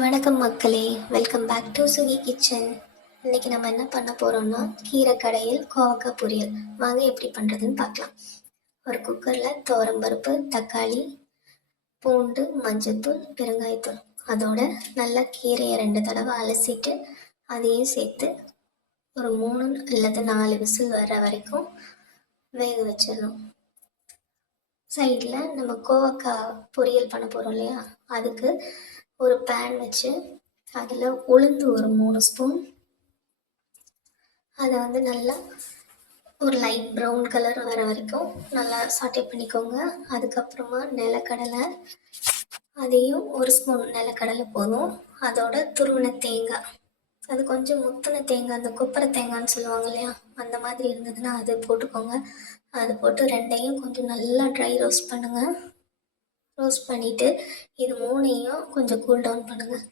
வணக்கம் மக்களே, welcome back to Suki kitchen. இன்னைக்கு நம்ம என்ன பண்ண போறோம்னா கீரை கடையில் கோவக்காய் பொரியல். வாங்க எப்படி பண்ணுறதுன்னு பார்க்கலாம். ஒரு குக்கரில் துவரம்பருப்பு, தக்காளி, பூண்டு, மஞ்சள்தூள், பெருங்காயத்தூள், அதோட நல்லா கீரையை 2 தடவை அலசிட்டு அதையும் சேர்த்து ஒரு 3 அல்லது 4 விசில் வர்ற வரைக்கும் வேக வச்சிடணும். சைடில் நம்ம கோவக்காய் பொரியல் பண்ண போகிறோம் இல்லையா, அதுக்கு ஒரு பேன் வச்சு அதில் உளுந்து ஒரு 3 ஸ்பூன், அதை நல்லா ஒரு லைட் ப்ரௌன் கலர் வர வரைக்கும் நல்லா சாட்டே பண்ணிக்கோங்க. அதுக்கப்புறமா நிலக்கடலை, அதையும் ஒரு ஸ்பூன் நிலக்கடலை போதும். அதோட துருவின தேங்காய், அது கொஞ்சம் முத்தின தேங்காய், அந்த கொப்பரை தேங்காய்ன்னு சொல்லுவாங்க இல்லையா, அந்த மாதிரி இருந்ததுன்னா அது போட்டுக்கோங்க. அது போட்டு ரெண்டையும் கொஞ்சம் நல்லா ட்ரை ரோஸ்ட் பண்ணுங்கள். ரோஸ்ட் பண்ணிவிட்டு இது 3ஐயும் கொஞ்சம் கூல் டவுன் பண்ணுங்கள்.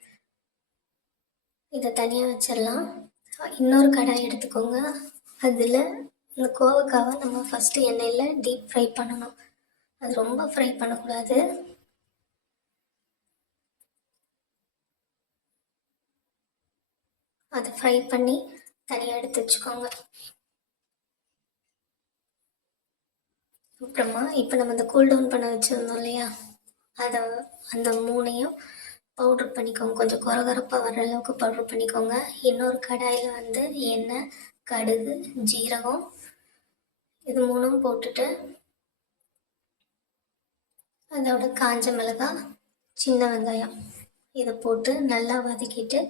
இதை தனியாக வச்சிடலாம். இன்னொரு கடாய் எடுத்துக்கோங்க. அதில் இந்த கோவக்காவை நம்ம ஃபஸ்ட்டு எண்ணெயில் டீப் ஃப்ரை பண்ணணும். அது ரொம்ப ஃப்ரை பண்ணக்கூடாது. அதை ஃப்ரை பண்ணி தனியாக எடுத்து வச்சுக்கோங்க. அப்புறமா இப்போ நம்ம இந்த கூல் டவுன் பண்ண வச்சுருந்தோம் இல்லையா, அதை அந்த 3ஐயும் பவுட்ரு பண்ணிக்கோங்க. கொஞ்சம் கொரகொரப்பாக வர்ற அளவுக்கு பவுட்ரு பண்ணிக்கோங்க. இன்னொரு கடாயில் எண்ணெய், கடுகு, ஜீரகம், இது 3ம் போட்டுட்டு அதோட காஞ்ச மிளகாய், சின்ன வெங்காயம், இதை போட்டு நல்லா வதக்கிட்டு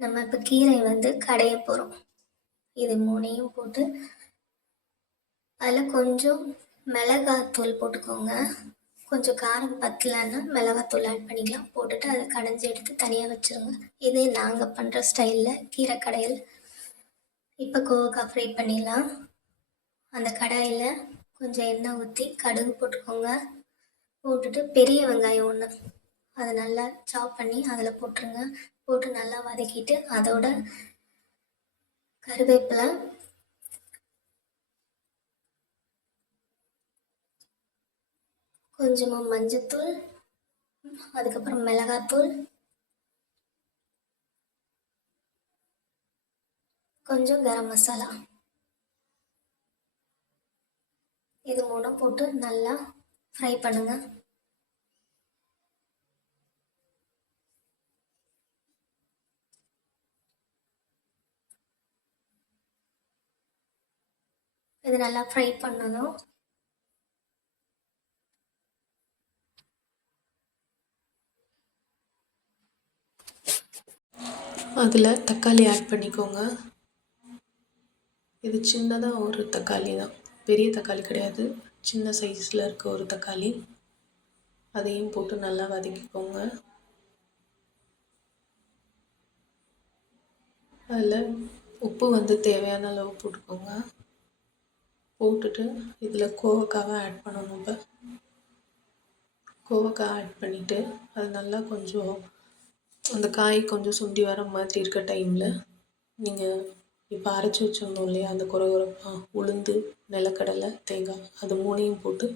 நம்ம இப்போ கீரை கடைய போகிறோம். இது 3ஐயும் போட்டு அதில் கொஞ்சம் மிளகாத்தூள் போட்டுக்கோங்க. கொஞ்சம் காரம் பத்தலைன்னா மிளகாத்தூள் ஆட் பண்ணிக்கலாம். போட்டுட்டு அதை கடைஞ்சி எடுத்து தனியாக வச்சுருங்க. இது நாங்கள் பண்ணுற ஸ்டைலில் கீரை கடையில். இப்போ கோவக்காய் ஃப்ரை பண்ணிடலாம். அந்த கடாயில் கொஞ்சம் எண்ணெய் ஊற்றி கடுகு போட்டுக்கோங்க. போட்டுட்டு பெரிய வெங்காயம் 1 அதை நல்லா சாப் பண்ணி அதில் போட்டுருங்க. போட்டு நல்லா வதக்கிட்டு அதோட கருவேப்பிலை, கொஞ்சமாக மஞ்சத்தூள், அதுக்கப்புறம் மிளகாத்தூள், கொஞ்சம் கரம் மசாலா, இது 3 போட்டு நல்லா ஃப்ரை பண்ணுங்க. இது நல்லா ஃப்ரை பண்ணணும். அதில் தக்காளி ஆட் பண்ணிக்கோங்க. இது சின்னதாக ஒரு தக்காளி தான், பெரிய தக்காளி கிடையாது, சின்ன சைஸில் இருக்க ஒரு தக்காளி. அதையும் போட்டு நல்லா வதக்கிக்கோங்க. அதில் உப்பு தேவையான அளவு போட்டுக்கோங்க. போட்டுட்டு இதில் கோவக்காவை ஆட் பண்ணணும். இப்போ கோவக்காய் ஆட் பண்ணிவிட்டு அது நல்லா கொஞ்சம் அந்த காய் கொஞ்சம் சுண்டி வர மாதிரி இருக்க டைமில் நீங்கள் இப்போ அரைச்சி வச்சுருந்தோம் இல்லையா, அந்த கொரகொரப்பாக உளுந்து, நிலக்கடலை, தேங்காய், அது 3ஐயும் போட்டு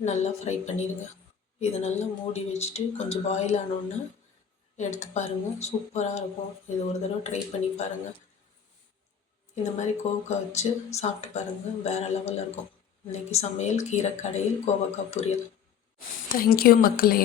நல்லா ஃப்ரை பண்ணிடுங்க. இதை நல்லா மூடி வச்சுட்டு கொஞ்சம் பாயில் ஆனோன்னு எடுத்து பாருங்கள். சூப்பராக இருக்கும். இது ஒரு தடவை ட்ரை பண்ணி பாருங்கள். இந்த மாதிரி கோவக்காய் வச்சு சாப்பிட்டு பாருங்கள், வேறு லெவலில் இருக்கும். இன்றைக்கி சமையல் கீரை கடையில் கோவக்காய் பொரியல். தேங்க்யூ மக்களே.